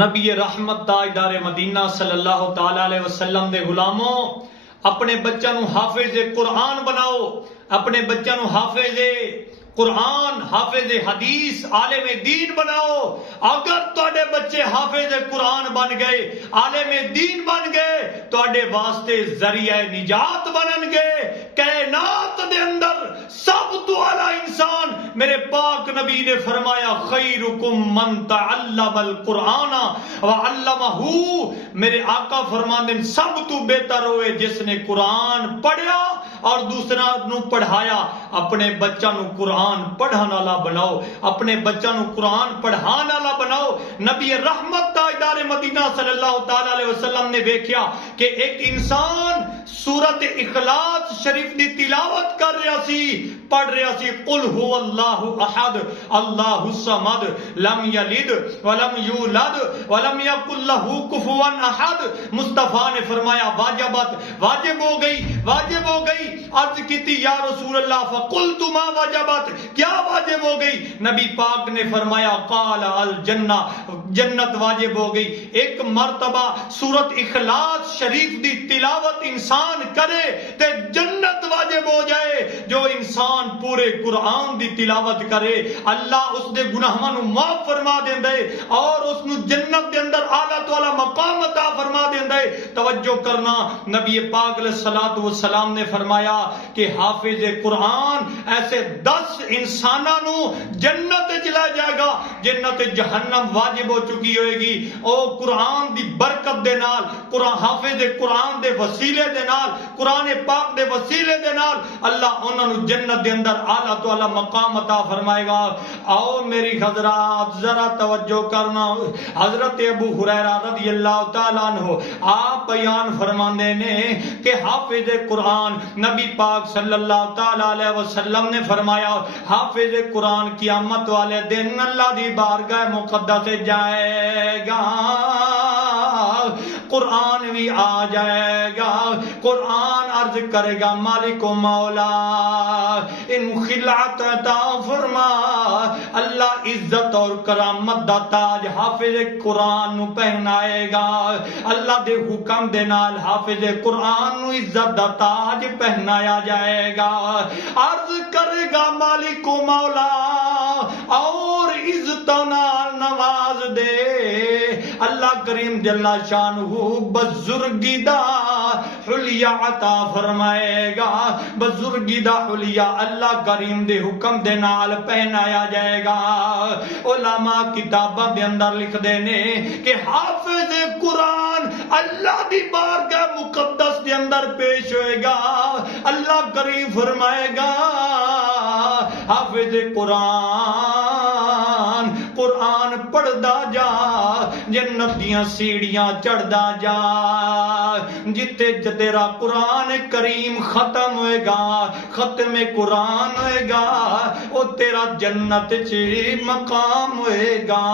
نبی رحمت تاجدار مدینہ صلی اللہ تعالی علیہ وسلم دے غلاموں، اپنے بچوں نو حافظ قرآن بناؤ، اپنے بچوں نو حافظ قرآن، حافظ حدیث، عالم دین بناؤ۔ اگر تواڈے بچے حافظ قرآن بن گئے، عالم دین بن گئے، تواڈے واسطے ذریعہ نجات بنن گے۔ کائنات دے اندر سب تو اعلی انسان میرے پاک نبی نے فرمایا خیرکم من تعلم القرآن وعلمہ، میرے آقا فرماندے ہیں سب تو بہتر ہوئے جس نے قرآن پڑھیا اور دوسرا نو پڑھایا۔ اپنے بچوں نو قرآن پڑھان والا بناؤ، اپنے بچوں نو قرآن پڑھان والا بناؤ۔ نبی رحمت تاجدار مدینہ صلی اللہ تعالی علیہ وسلم نے دیکھیا کہ ایک انسان سورت اخلاص شریف دی تلاوت کر رہا سی، پڑھ رہا سی، قل هو اللہ احد اللہ الصمد لم یلد ولم یولد ولم یکن لہ کفوا احد۔ مصطفیٰ نے فرمایا واجب ہو گئی۔ عرض کیتی یا رسول اللہ فقلت ما وجبت، کیا واجب ہو گئی؟ نبی پاک نے فرمایا قال الجنہ، جنت واجب ہو گئی۔ ایک مرتبہ سورت اخلاص شریف دی تلاوت انسان کرے تے جنت واجب ہو جائے۔ جو انسان پورے قرآن دی تلاوت کرے اللہ اس دے گناہاں نو معاف فرما دیندا ہے اور اس نو جنت دے اندر اعلیٰ تو اعلیٰ مقام عطا فرما دیندا ہے۔ توجہ کرنا، نبی پاک علیہ الصلوۃ والسلام نے فرمایا کہ حافظ قرآن ایسے 10 انساناں نو جنت وچ لے جائے گا۔ جنت جہنم واجب ہو چکی ہوئے گی، او قرآن دی برکت دے نال، قرآن حافظ قرآن دے وسیلے دے نال، قرآن پاک دے وسیلے دے نال اللہ انہاں نو جنت دے اندر اعلیٰ تو اعلیٰ مقام عطا فرمائے گا۔ آؤ میری حضرات ذرا توجہ کرنا، حضرت ابو ہریرہ رضی اللہ تعالیٰ عنہ آپ بیان فرماندے نے کہ حافظ قرآن نبی پاک صلی اللہ تعالی علیہ وسلم نے فرمایا حافظ قرآن قیامت والے دن اللہ دی بارگاہ مقدس جائے گا، قرآن بھی آ جائے گا، قرآن عرض کرے گا مالک و مولا ان خلعت عطا فرما۔ اللہ عزت اور کرامت دا تاج حافظ قرآن نو پہنائے گا، اللہ دے حکم دے نال حافظ قرآن نو عزت دا تاج پہنایا جائے گا۔ عرض کرے گا مالک و مولا اور عزت نال نواز دے۔ اللہ کریم جل شانہ بزرگی دا حلیہ عطا فرمائے گا، بزرگی دا حلیہ اللہ کریم دے حکم دے نال پہنایا جائے گا۔ علماء کتاباں دے اندر لکھ دے نے کہ حافظ قرآن اللہ دی بارگاہ مقدس دے اندر پیش ہوئے گا، اللہ کریم فرمائے گا حافظ قرآن پڑھدا جا، جنت دیاں سیڑھیاں چڑھدا جا، جتے تیرا قرآن کریم ختم ہوئے گا، ختم قرآن ہوئے گا، او تیرا جنت چ مقام ہوئے گا۔